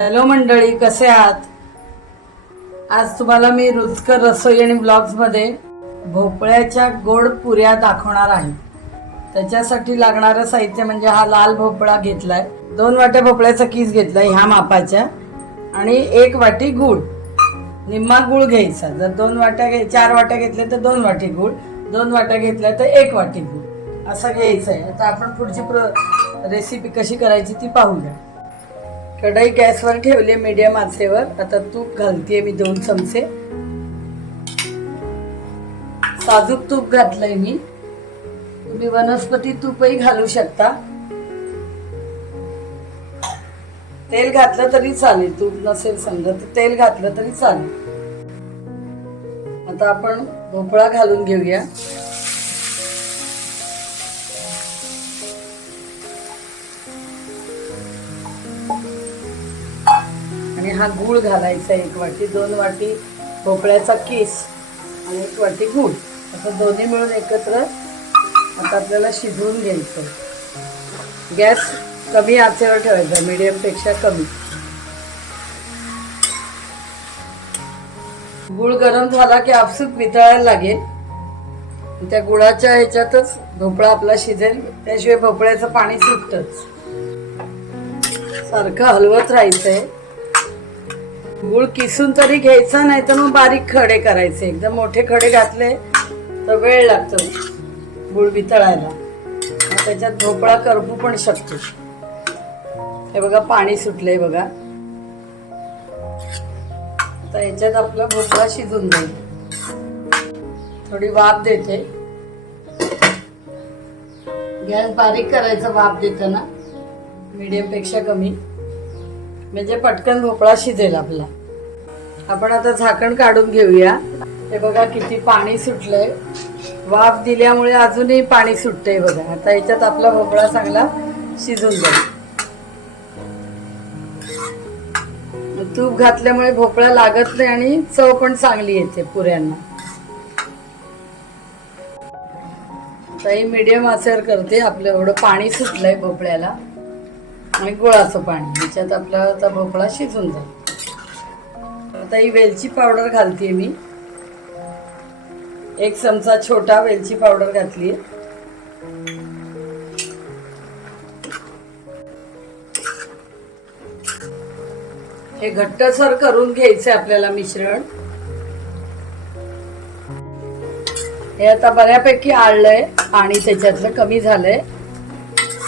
Hello मंडळी कसे आहात? आज तुम्हाला मी रुचकर रसोई आणि ब्लॉग्समध्ये भोपळ्याच्या गोड पुऱ्या दाखवणार आहे. त्याच्यासाठी लागणारं साहित्य म्हणजे हा लाल भोपळा घेतलाय. दोन वाट्या भोपळ्याचा किस घेतलाय ह्या मापाच्या आणि एक वाटी गूळ. निम्मा गूळ घ्यायचा. जर दोन वाट्या घे चार वाट्या घेतल्या तर दोन वाटी गूळ. दोन वाट्या घेतल्या तर एक वाटी गूळ. असं घ्यायचं आहे. आता आपण पुढची प्र रेसिपी कशी करायची ती पाहूया. कढई गॅसवर ठेवली मीडियम आचेवर. आता तूप घालतेय मी दोन चमचे. साजूक तूप घातलंय मी. तुम्ही वनस्पती तूपही घालू शकता. तेल घातलं तरी चालेल तूप नसेल समजा तर तेल घातलं तरी चालेल. आता आपण भोपळा घालून घेऊया. हा गूळ घालायचा एक वाटी दोन वाटी भोपळ्याचा किस आणि एक वाटी गूळ. असं दोन्ही मिळून एकत्र आता आपल्याला शिजवून घ्यायचं. गॅस कमी आचेवर ठेवायचा मिडियमपेक्षा कमी. गूळ गरम झाला की आपसूक वितळायला लागेल. त्या गुळाच्या ह्याच्यातच भोपळा आपला शिजेल. त्याशिवाय भोपळ्याचं पाणी सुटतच. सारखं हलवत राहायचंय. गुळ किसून तरी घ्यायचा नाही तर मग बारीक खडे करायचे. एकदम मोठे खडे घातले तर वेळ लागतो गुळ वितळायला. त्याच्यात भोपळा करपू पण शकतो. हे बघा पाणी सुटलंय बघा. आता याच्यात आपला भोपळा शिजून जाईल. थोडी वाफ देते. गॅस बारीक करायचा वाफ देताना. मीडियमपेक्षा कमी. म्हणजे पटकन भोपळा शिजेल आपला. आपण आता झाकण काढून घेऊया. हे बघा किती पाणी सुटलंय. वाफ दिल्यामुळे अजूनही पाणी सुटतंय बघा. आता याच्यात आपला भोपळा चांगला शिजून जाईल. तूप घातल्यामुळे भोपळा लागत नाही आणि चव पण चांगली येते पुऱ्यांना. ताई मीडियम आचर करते. आपलं एवढं पाणी सुटलंय भोपळ्याला. आणि गुळाचं पाणी याच्यात आपला आता भोपळा शिजून जाईल. आता ही वेलची पावडर घालते मी. एक चमचा छोटा वेलची पावडर घातली हे घट्टसर करून घ्यायचे आपल्याला मिश्रण. हे आता बऱ्यापैकी आळलंय पाणी त्याच्यातलं कमी झालंय.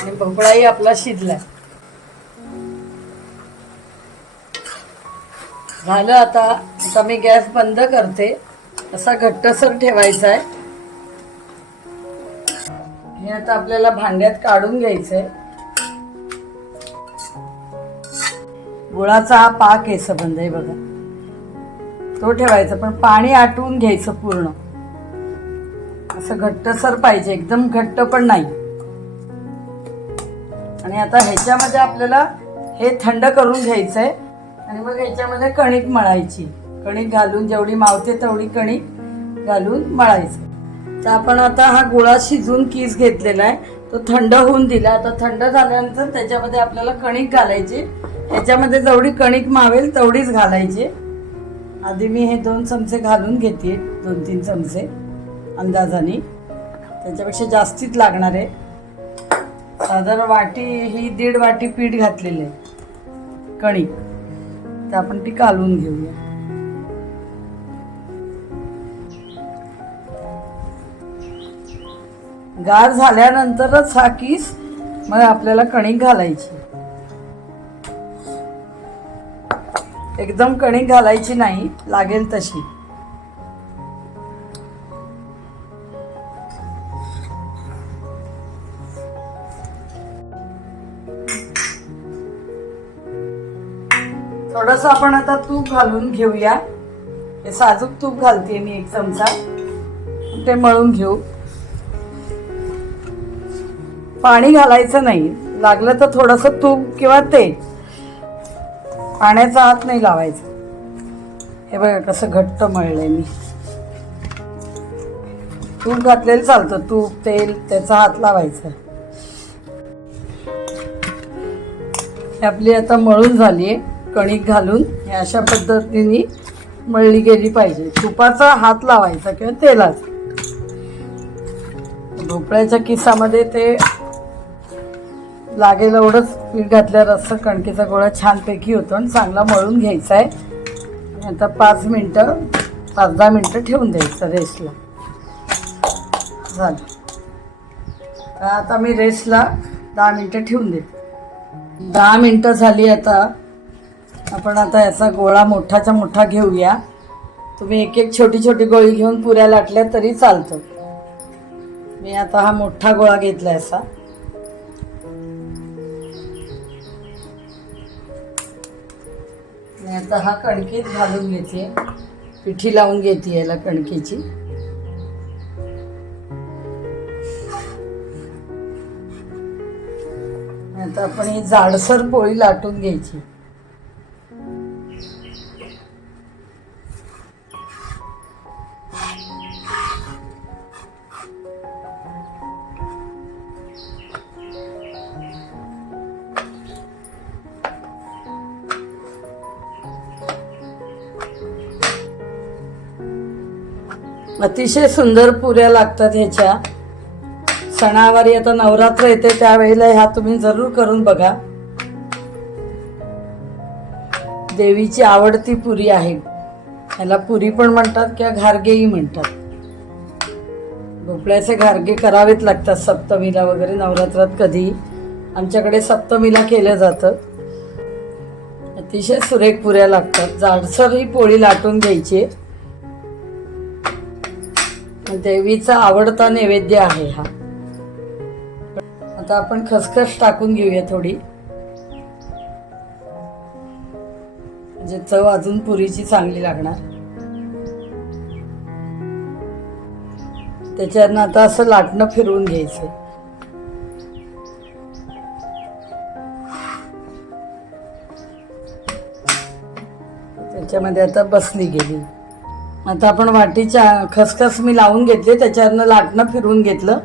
आणि भोपळाही आपला शिजलाय. झालं आता आता मी गॅस बंद करते. असा घट्टसर ठेवायचा आहे. हे आता आपल्याला भांड्यात काढून घ्यायचंय. गुळाचा हा पाक आहे सबंध आहे बघा. तो ठेवायचा पण पाणी आटवून घ्यायचं पूर्ण. असं घट्टसर पाहिजे एकदम घट्ट पण नाही. आणि आता ह्याच्यामध्ये आपल्याला हे थंड करून घ्यायचंय. आणि मग याच्यामध्ये कणिक मळायची. कणिक घालून जेवढी मावते तेवढी कणिक घालून मळायचं. तर आपण आता हा गुळा शिजून कीस घेतलेला आहे. तो थंड होऊन दिला. आता थंड झाल्यानंतर त्याच्यामध्ये आपल्याला कणिक घालायची. याच्यामध्ये जेवढी कणिक मावेल तेवढीच घालायची. आधी मी हे दोन चमचे घालून घेते. दोन तीन चमचे अंदाजाने. त्याच्यापेक्षा जास्तीच लागणार आहे. साधारण वाटी ही दीड वाटी पीठ घातलेलं आहे. कणिक. तर आपण ती कालवून घेऊया. गार झाल्यानंतरच हा किस मग आपल्याला कणिक घालायची. एकदम कणिक घालायची नाही लागेल तशी. थोडस आपण आता तूप घालून घेऊया. हे साजूक तूप घालते मी एक चमचा. ते मळून घेऊ. पाणी घालायचं नाही. लागलं तर थोडस तूप किंवा तेल पाण्याचा हात नाही लावायचा. हे बघा कसं घट्ट मळलंय मी. तूप घातलेलं चालतं. तूप तेल त्याचा हात लावायचा. आपली आता मळून झाली आहे कणिक घालून हे अशा पद्धतीने मळली गेली पाहिजे. तुपाचा हात लावायचा किंवा तेलाचा भोपळ्याच्या किसामध्ये ते लागेल एवढंच पीठ घातल्यावर असं कणकेचा गोळा छानपैकी होतो आणि चांगला मळून घ्यायचा आहे. आता पाच मिनटं पाच दहा मिनटं ठेवून द्यायचं रेस्टला. झालं. तर आता मी रेस्टला दहा मिनटं ठेवून देते. दहा मिनटं झाली आता. आपण आता याचा गोळा मोठाचा मोठा घेऊया. तुम्ही एक एक छोटी छोटी गोळी घेऊन पुऱ्या लाटल्या तरी चालतं. मी आता हा मोठा गोळा घेतला असा मी आता हा कणकीत घालून घेते. पिठी लावून घेते याला कणकीची. आता आपण ही जाडसर पोळी लाटून घ्यायची. अतिशय सुंदर पुऱ्या लागतात ह्याच्या. सणावारी आता नवरात्र येते त्यावेळेला ह्या तुम्ही जरूर करून बघा. देवीची आवडती पुरी आहे. ह्याला पुरी पण म्हणतात किंवा घारगेही म्हणतात. भोपळ्याचे घारगे करावेच लागतात सप्तमीला वगैरे नवरात्रात कधी. आमच्याकडे सप्तमीला केलं जातं. अतिशय सुरेख पुऱ्या लागतात. जाडसर ही पोळी लाटून घ्यायची. देवीचा आवडता नैवेद्य आहे हा. आता आपण खसखस टाकून घेऊया थोडी. म्हणजे चव अजून पुरीची चांगली लागणार. त्याच्यानं आता असं लाटणं फिरवून घ्यायचं. त्याच्यामध्ये आता बसली गेली. आता आपण वाटीच्या खसखस मी लावून घेतली त्याच्यावरनं लाटणं फिरवून घेतलं.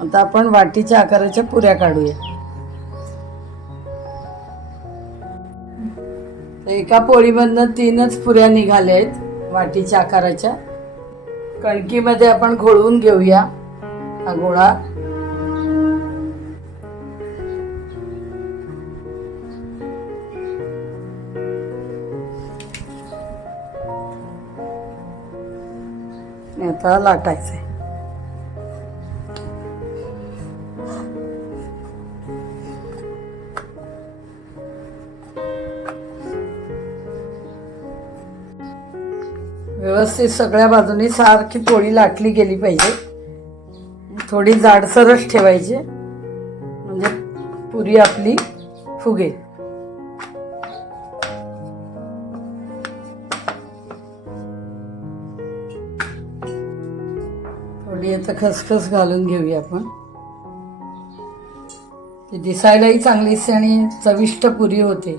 आता आपण वाटीच्या आकाराच्या पुऱ्या काढूया. एका पोळीमधनं तीनच पुऱ्या निघाल्या आहेत वाटीच्या आकाराच्या. कणकीमध्ये आपण घोळवून घेऊया हा गोळा. आता लाटायचं आहे व्यवस्थित सगळ्या बाजूनी सारखी पोळी लाटली गेली पाहिजे. थोडी जाडसरच ठेवायची. म्हणजे पुरी आपली फुगेल. थोडी आता खसखस घालून घेऊया आपण. ती दिसायलाही चांगली आणि चविष्ट पुरी होते.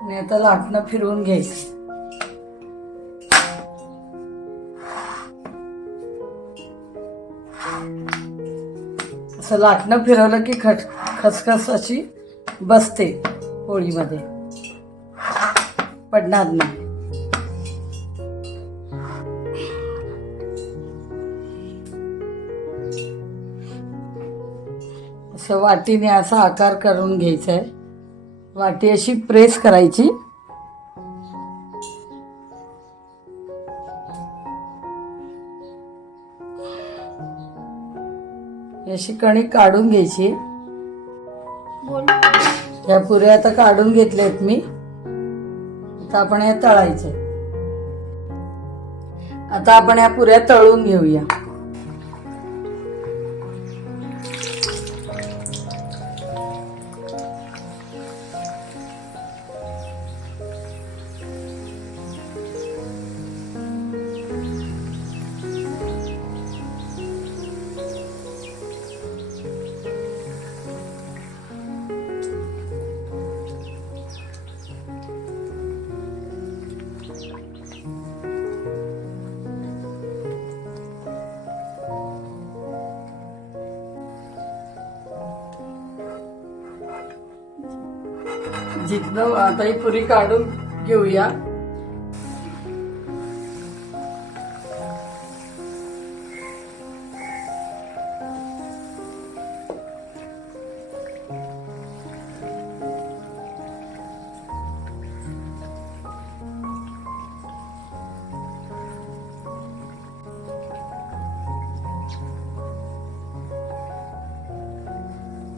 आणि आता लाटणं फिरवून घ्यायचं. असं लाटणं फिरवलं की खट खसखस अशी बसते पोळीमध्ये. पडणार नाही. असं वाटीने असा आकार करून घ्यायचा आहे. वाटी अशी प्रेस करायची. अशी कणिक काढून घ्यायची. ह्या पुऱ्या आता काढून घेतल्यात मी. तर आपण हे तळायचे. आता आपण या पुऱ्या तळून घेऊया. जिथनं आता ही पुरी काढून घेऊया.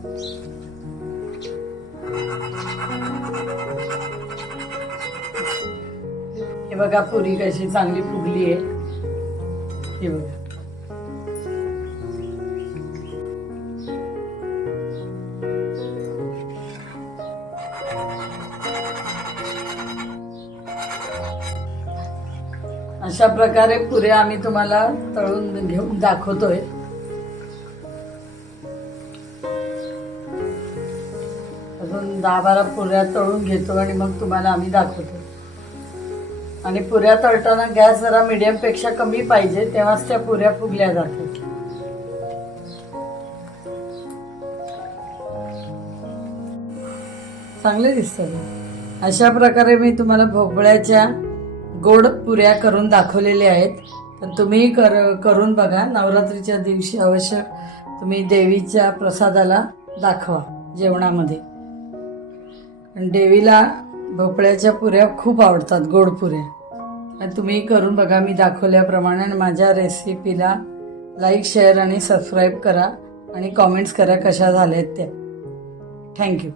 हे बघा पुरी कशी चांगली फुगली आहे. हे बघा. अशा प्रकारे पुऱ्या आम्ही तुम्हाला तळून घेऊन दाखवतोय. अजून दहा बारा पुऱ्या तळून घेतो आणि मग तुम्हाला आम्ही दाखवतो. आणि पुऱ्या तळताना गॅस जरा मीडियमपेक्षा कमी पाहिजे तेव्हाच त्या पुऱ्या फुगल्या जातात. चांगले दिसतात अशा प्रकारे मी तुम्हाला भोपळ्याच्या गोड पुऱ्या करून दाखवलेल्या आहेत. तर तुम्ही कर करून बघा. नवरात्रीच्या दिवशी अवश्य तुम्ही देवीच्या प्रसादाला दाखवा जेवणामध्ये. देवीला भोपळ्याच्या पुऱ्या खूप आवडतात गोड पुऱ्या आणि तुम्ही करून बघा मी दाखवल्याप्रमाणे आणि माझ्या रेसिपीला लाईक शेअर आणि सबस्क्राईब करा आणि कॉमेंट्स करा कशा झाल्या आहेत त्या थँक्यू